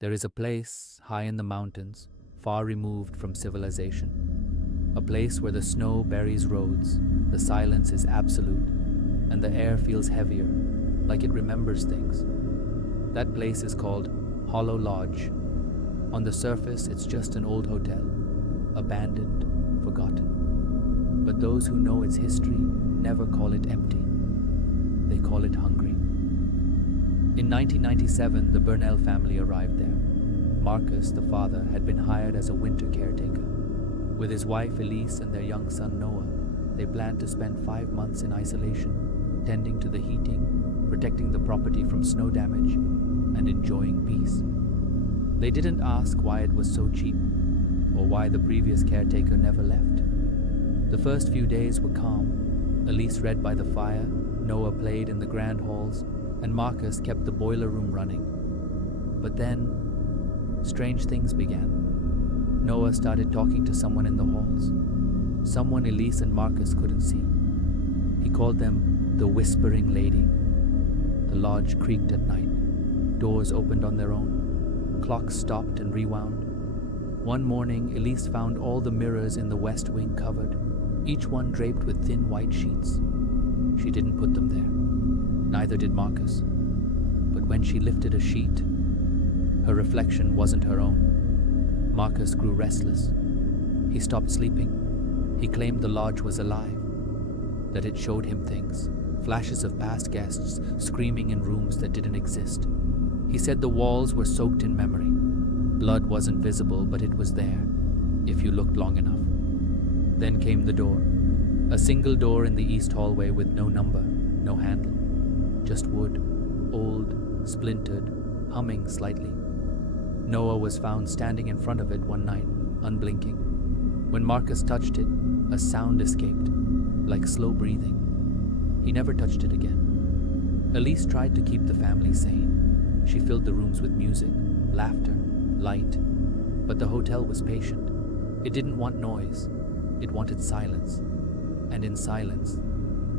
There is a place high in the mountains, far removed from civilization. A place where the snow buries roads, the silence is absolute, and the air feels heavier, like it remembers things. That place is called Hollow Lodge. On the surface, it's just an old hotel, abandoned, forgotten. But those who know its history never call it empty. They call it hungry. In 1997, the Burnell family arrived there. Marcus, the father, had been hired as a winter caretaker. With his wife Elise and their young son Noah, they planned to spend 5 months in isolation, tending to the heating, protecting the property from snow damage, and enjoying peace. They didn't ask why it was so cheap, or why the previous caretaker never left. The first few days were calm. Elise read by the fire, Noah played in the grand halls, and Marcus kept the boiler room running. But then, strange things began. Noah started talking to someone in the halls, someone Elise and Marcus couldn't see. He called them the Whispering Lady. The lodge creaked at night. Doors opened on their own. Clocks stopped and rewound. One morning, Elise found all the mirrors in the west wing covered, each one draped with thin white sheets. She didn't put them there. Neither did Marcus. But when she lifted a sheet, her reflection wasn't her own. Marcus grew restless. He stopped sleeping. He claimed the lodge was alive, that it showed him things, flashes of past guests screaming in rooms that didn't exist. He said the walls were soaked in memory. Blood wasn't visible, but it was there, if you looked long enough. Then came the door. A single door in the east hallway with no number, no handle. Just wood, old, splintered, humming slightly. Noah was found standing in front of it one night, unblinking. When Marcus touched it, a sound escaped, like slow breathing. He never touched it again. Elise tried to keep the family sane. She filled the rooms with music, laughter, light. But the hotel was patient. It didn't want noise. It wanted silence. And in silence,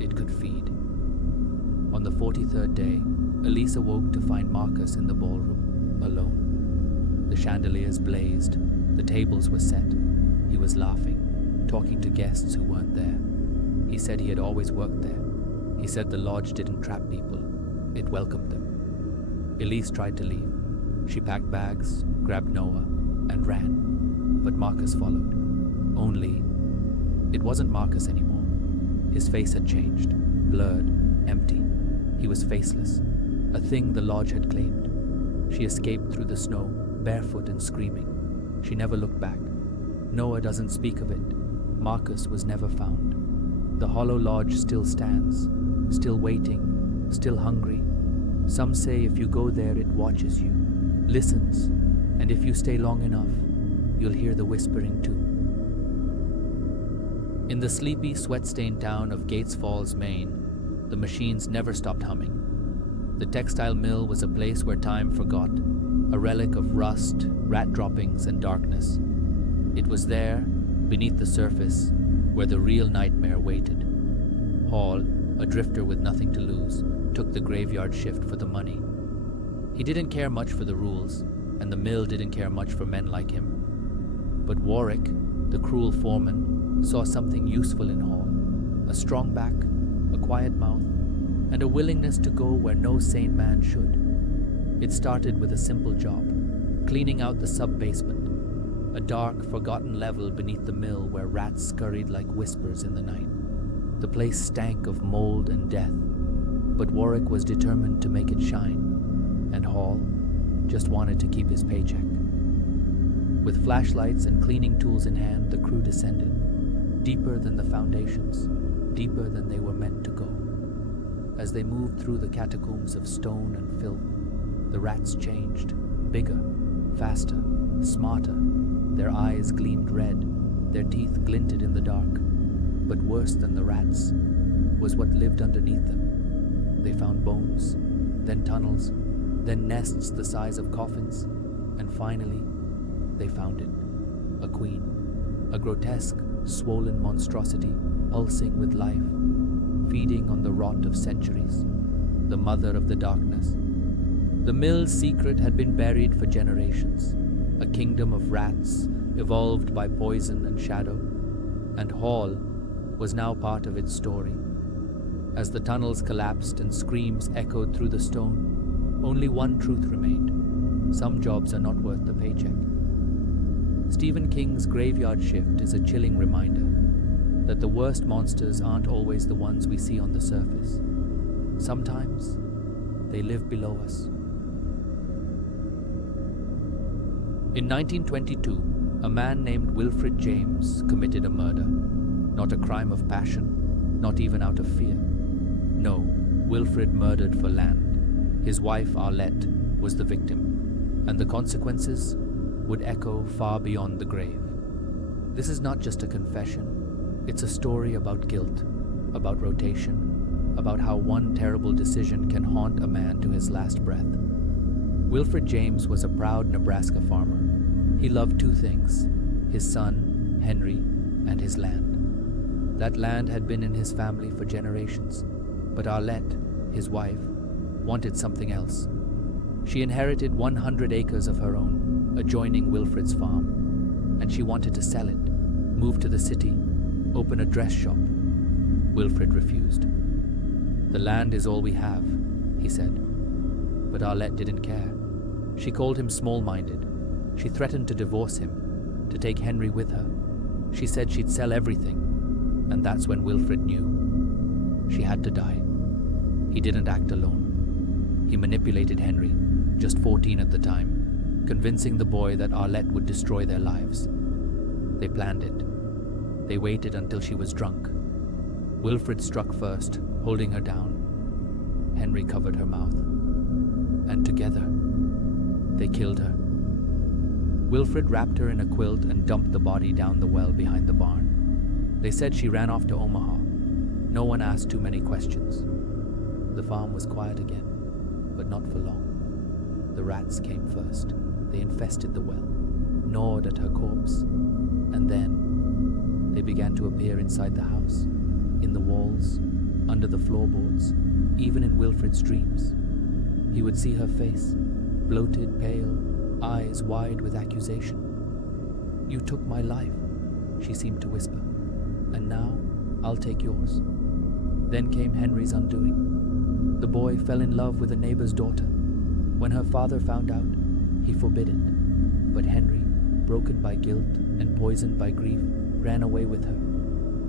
it could feed. On the 43rd day, Elise awoke to find Marcus in the ballroom, alone. The chandeliers blazed. The tables were set. He was laughing, talking to guests who weren't there. He said he had always worked there. He said the lodge didn't trap people. It welcomed them. Elise tried to leave. She packed bags, grabbed Noah, and ran. But Marcus followed. Only, it wasn't Marcus anymore. His face had changed, blurred, empty. He was faceless, a thing the lodge had claimed. She escaped through the snow, barefoot and screaming. She never looked back. Noah doesn't speak of it. Marcus was never found. The Hollow Lodge still stands, still waiting, still hungry. Some say if you go there, it watches you, listens, and if you stay long enough, you'll hear the whispering too. In the sleepy, sweat-stained town of Gates Falls, Maine, the machines never stopped humming. The textile mill was a place where time forgot, a relic of rust, rat droppings, and darkness. It was there, beneath the surface, where the real nightmare waited. Hall, a drifter with nothing to lose, took the graveyard shift for the money. He didn't care much for the rules, and the mill didn't care much for men like him. But Warwick, the cruel foreman, saw something useful in Hall, a strong back, a quiet mouth, and a willingness to go where no sane man should. It started with a simple job, cleaning out the sub-basement, a dark, forgotten level beneath the mill where rats scurried like whispers in the night. The place stank of mold and death, but Warwick was determined to make it shine, and Hall just wanted to keep his paycheck. With flashlights and cleaning tools in hand, the crew descended, deeper than the foundations, deeper than they were meant to go. As they moved through the catacombs of stone and filth, the rats changed, bigger, faster, smarter. Their eyes gleamed red, their teeth glinted in the dark. But worse than the rats was what lived underneath them. They found bones, then tunnels, then nests the size of coffins, and finally, they found it. A queen, a grotesque, swollen monstrosity, pulsing with life, feeding on the rot of centuries, the mother of the darkness. The mill's secret had been buried for generations, a kingdom of rats evolved by poison and shadow, and Hall was now part of its story. As the tunnels collapsed and screams echoed through the stone, only one truth remained: some jobs are not worth the paycheck. Stephen King's Graveyard Shift is a chilling reminder that the worst monsters aren't always the ones we see on the surface. Sometimes they live below us. In 1922, a man named Wilfred James committed a murder. Not a crime of passion, not even out of fear. No, Wilfred murdered for land. His wife, Arlette, was the victim, and the consequences would echo far beyond the grave. This is not just a confession. It's a story about guilt, about rotation, about how one terrible decision can haunt a man to his last breath. Wilfred James was a proud Nebraska farmer. He loved two things: his son, Henry, and his land. That land had been in his family for generations, but Arlette, his wife, wanted something else. She inherited 100 acres of her own, adjoining Wilfred's farm, and she wanted to sell it, move to the city, open a dress shop. Wilfred refused. "The land is all we have," he said. But Arlette didn't care. She called him small-minded. She threatened to divorce him, to take Henry with her. She said she'd sell everything, and that's when Wilfred knew. She had to die. He didn't act alone. He manipulated Henry, just 14 at the time, convincing the boy that Arlette would destroy their lives. They planned it. They waited until she was drunk. Wilfred struck first, holding her down. Henry covered her mouth. And together, they killed her. Wilfred wrapped her in a quilt and dumped the body down the well behind the barn. They said she ran off to Omaha. No one asked too many questions. The farm was quiet again, but not for long. The rats came first. They infested the well, gnawed at her corpse, and then they began to appear inside the house, in the walls, under the floorboards, even in Wilfred's dreams. He would see her face, bloated, pale, eyes wide with accusation. "You took my life," she seemed to whisper, "and now I'll take yours." Then came Henry's undoing. The boy fell in love with a neighbor's daughter. When her father found out, he forbid it. But Henry, broken by guilt and poisoned by grief, ran away with her.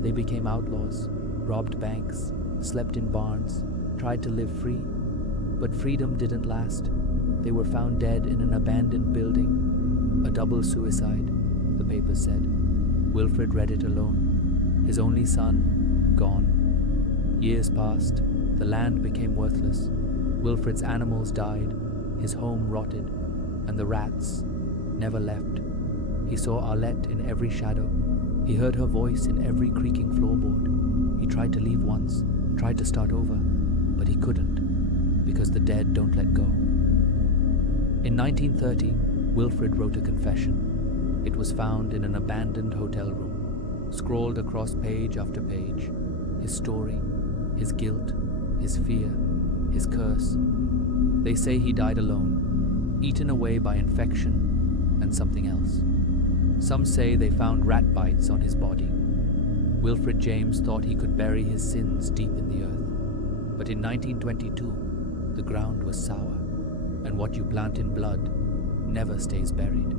They became outlaws, robbed banks, slept in barns, tried to live free. But freedom didn't last. They were found dead in an abandoned building. A double suicide, the papers said. Wilfred read it alone. His only son, gone. Years passed. The land became worthless. Wilfred's animals died. His home rotted. And the rats never left. He saw Arlette in every shadow. He heard her voice in every creaking floorboard. He tried to leave once, tried to start over, but he couldn't, because the dead don't let go. In 1930, Wilfred wrote a confession. It was found in an abandoned hotel room, scrawled across page after page. His story, his guilt, his fear, his curse. They say he died alone, eaten away by infection and something else. Some say they found rat bites on his body. Wilfred James thought he could bury his sins deep in the earth. But in 1922, the ground was sour, and what you plant in blood never stays buried.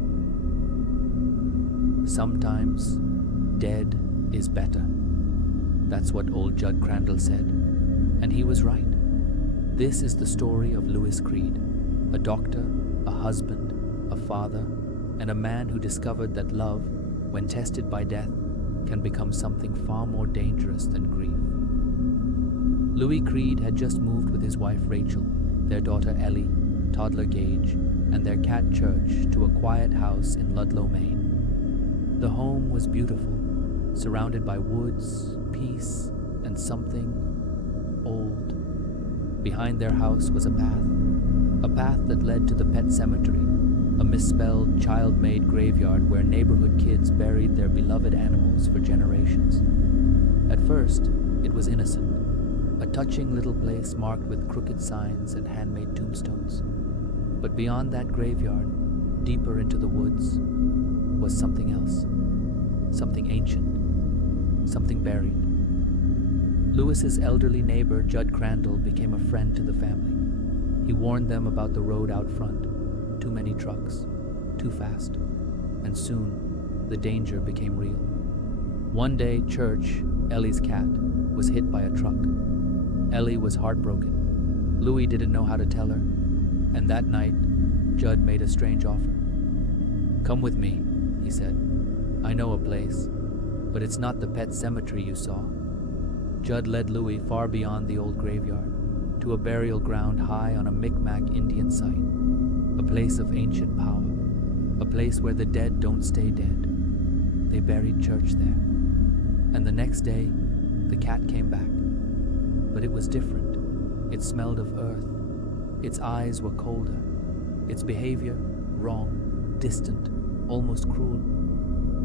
Sometimes dead is better. That's what old Judd Crandall said, and he was right. This is the story of Lewis Creed, a doctor, a husband, a father, and a man who discovered that love, when tested by death, can become something far more dangerous than grief. Louis Creed had just moved with his wife Rachel, their daughter Ellie, toddler Gage, and their cat Church to a quiet house in Ludlow, Maine. The home was beautiful, surrounded by woods, peace, and something old. Behind their house was a path that led to the pet cemetery, a misspelled, child-made graveyard where neighborhood kids buried their beloved animals for generations. At first, it was innocent, a touching little place marked with crooked signs and handmade tombstones. But beyond that graveyard, deeper into the woods, was something else. Something ancient. Something buried. Lewis's elderly neighbor, Judd Crandall, became a friend to the family. He warned them about the road out front. Too many trucks. Too fast. And soon, the danger became real. One day, Church, Ellie's cat, was hit by a truck. Ellie was heartbroken. Louis didn't know how to tell her. And that night, Judd made a strange offer. "Come with me," he said. "I know a place, but it's not the pet cemetery you saw." Judd led Louis far beyond the old graveyard, to a burial ground high on a Micmac Indian site, a place of ancient power, a place where the dead don't stay dead. They buried Church there. And the next day, the cat came back. But it was different. It smelled of earth. Its eyes were colder. Its behavior, wrong, distant, almost cruel.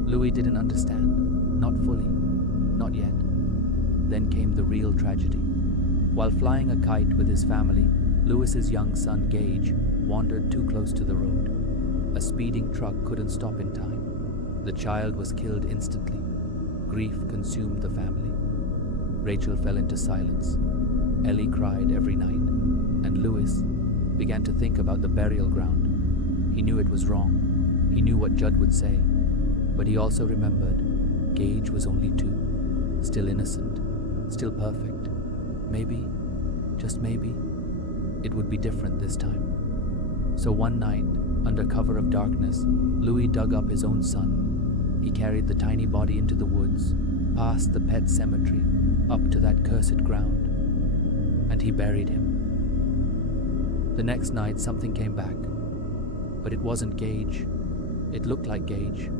Louis didn't understand. Not fully. Not yet. Then came the real tragedy. While flying a kite with his family, Lewis's young son, Gage, wandered too close to the road. A speeding truck couldn't stop in time. The child was killed instantly. Grief consumed the family. Rachel fell into silence. Ellie cried every night. And Lewis began to think about the burial ground. He knew it was wrong. He knew what Judd would say. But he also remembered Gage was only 2. Still innocent. Still perfect. Maybe, just maybe, it would be different this time. So one night, under cover of darkness, Louis dug up his own son. He carried the tiny body into the woods, past the pet cemetery, up to that cursed ground, and he buried him. The next night, something came back, but it wasn't Gage. It looked like Gage,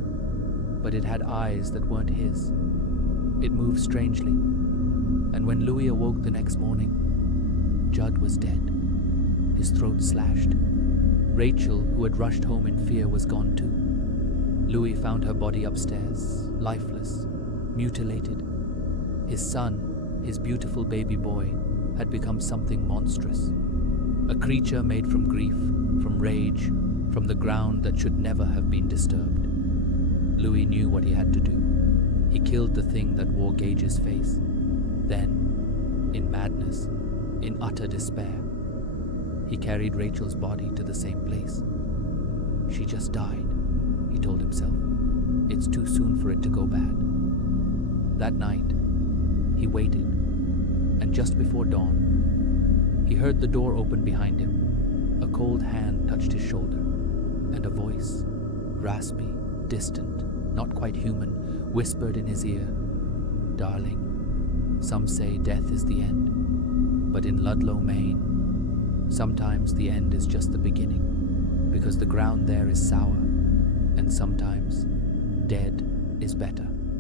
but it had eyes that weren't his. It moved strangely. And when Louis awoke the next morning, Judd was dead, his throat slashed. Rachel, who had rushed home in fear, was gone too. Louis found her body upstairs, lifeless, mutilated. His son, his beautiful baby boy, had become something monstrous. A creature made from grief, from rage, from the ground that should never have been disturbed. Louis knew what he had to do. He killed the thing that wore Gage's face. Then, in madness, in utter despair, he carried Rachel's body to the same place. She just died, he told himself. It's too soon for it to go bad. That night, he waited, and just before dawn, he heard the door open behind him. A cold hand touched his shoulder, and a voice, raspy, distant, not quite human, whispered in his ear, "Darling, some say death is the end, but in Ludlow, Maine, sometimes the end is just the beginning, because the ground there is sour, and sometimes dead is better."